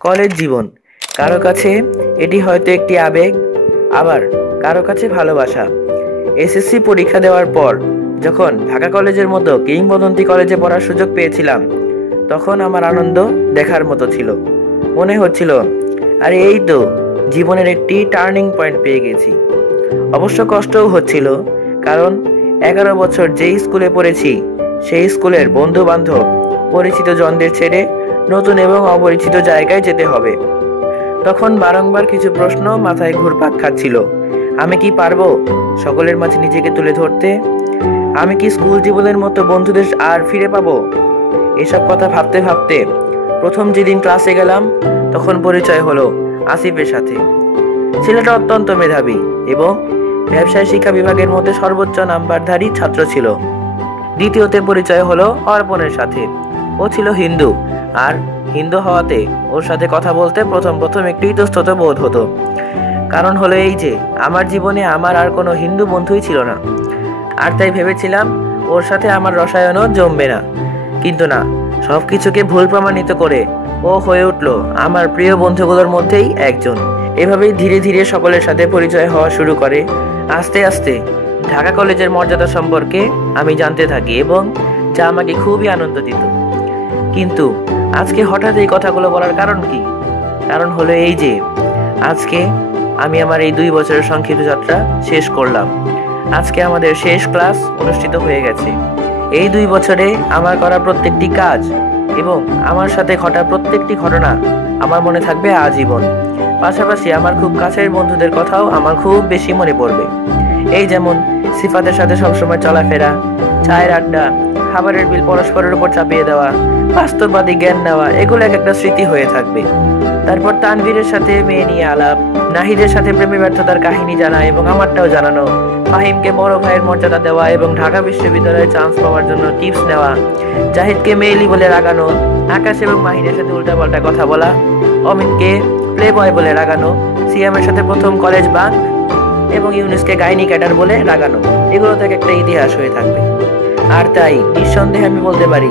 College জীবন কারো কাছে এটি হয়তো একটি আবেগ, আবার কারো কাছে ভালোবাসা। এসএসসি পরীক্ষা দেওয়ার পর যখন ঢাকা কলেজের মতো কিংবদন্তি কলেজে পড়ার সুযোগ পেয়েছিলাম, তখন আমার আনন্দ দেখার মতো ছিল। মনে হচ্ছিল, আরে এই তো জীবনের একটি টার্নিং পয়েন্ট পেয়ে গেছি। অবশ্য কষ্টও হচ্ছিল, কারণ 11 বছর যেই স্কুলে পড়েছি সেই স্কুলের বন্ধু বান্ধব, পরিচিত জনদের ছেড়ে নতুন এবং অপরিচিত জায়গায় যেতে হবে। তখন বারংবার কিছু প্রশ্ন মাথায় ঘুরপাক খাচ্ছিল। আমি কি পারবো সকলের মাঝে নিজেকে তুলে ধরতে? আমি কি স্কুল জীবনের মতো বন্ধুদের আর ফিরে পাবো? এসব কথা ভাবতে ভাবতে প্রথম যেদিন ক্লাসে গেলাম, তখন পরিচয় হলো আসিফের সাথে। ছেলেটা অত্যন্ত মেধাবী এবং ব্যবসায় শিক্ষা বিভাগের মধ্যে সর্বোচ্চ নাম্বারধারী ছাত্র ছিল। দ্বিতীয়তে পরিচয় হলো অর্পণের সাথে। ও ছিল হিন্দু, আর হিন্দু হওয়াতে ওর সাথে কথা বলতে প্রথম প্রথম একটু ইতস্তত বোধ হতো। কারণ হলো এই যে আমার জীবনে আমার আর কোনো হিন্দু বন্ধুই ছিল না, আর তাই ভেবেছিলাম ওর সাথে আমার রসায়নও জমবে না। কিন্তু না, সব কিছুকে ভুল প্রমাণিত করে ও হয়ে উঠলো আমার প্রিয় বন্ধুগুলোর মধ্যেই একজন। এভাবেই ধীরে ধীরে সকলের সাথে পরিচয় হওয়া শুরু করে। আস্তে আস্তে ঢাকা কলেজের মর্যাদা সম্পর্কে আমি জানতে থাকি, এবং যা আমাকে খুবই আনন্দ দিত। কিন্তু আজকে হঠাৎ এই কথাগুলো বলার কারণ কি? কারণ হলো এই যে আজকে আমি আমার এই 2 বছরের সংক্ষিপ্ত যাত্রা শেষ করলাম। আজকে আমাদের শেষ ক্লাস অনুষ্ঠিত হয়ে গেছে। এই 2 বছরে আমার করা প্রত্যেকটি কাজ এবং আমার সাথে ঘটা প্রত্যেকটি ঘটনা আমার মনে থাকবে আজীবন। পাশাপাশি আমার খুব কাছের বন্ধুদের কথাও আমার খুব বেশি মনে পড়বে। এই যেমন সিফাতের সাথে সবসময় চলাফেরা, চায়ের আড্ডা, খাবারের বিল পরস্পরের উপর চাপিয়ে দেওয়া, বাস্তববাদী জ্ঞান নেওয়া, এগুলো এক একটা স্মৃতি হয়ে থাকবে। তারপর তানভীরের সাথে মেয়ে নিয়ে আলাপ, নাহিদের সাথে প্রেমে ব্যর্থতার কাহিনী জানা এবং আমারটাও জানানো, ফাহিমকে বড় ভাইয়ের মর্যাদা দেওয়া এবং ঢাকা বিশ্ববিদ্যালয়ে চান্স পাওয়ার জন্য টিপস নেওয়া, জাহিদকে মেয়েলি বলে রাগানো, আকাশ এবং মাহিনের সাথে উল্টাপাল্টা কথা বলা, অমিনকে প্লে বয় বলে রাগানো, সিয়ামের সাথে প্রথম কলেজ বাঙ্ক এবং ইউনুসকে গাইনি ক্যাডার বলে রাগানো, এগুলো তো একটা ইতিহাস হয়ে থাকবে। আর তাই নিঃসন্দেহে আমি বলতে পারি,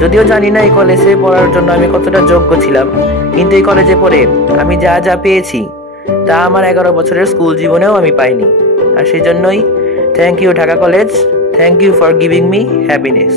যদিও জানি না এই কলেজে পড়ার জন্য আমি কতটা যোগ্য ছিলাম, কিন্তু এই কলেজে পড়ে আমি যা যা পেয়েছি তা আমার 11 বছরের স্কুল জীবনেও আমি পাইনি। আর সেই জন্যই thank you Dhaka college, thank you for giving me happiness.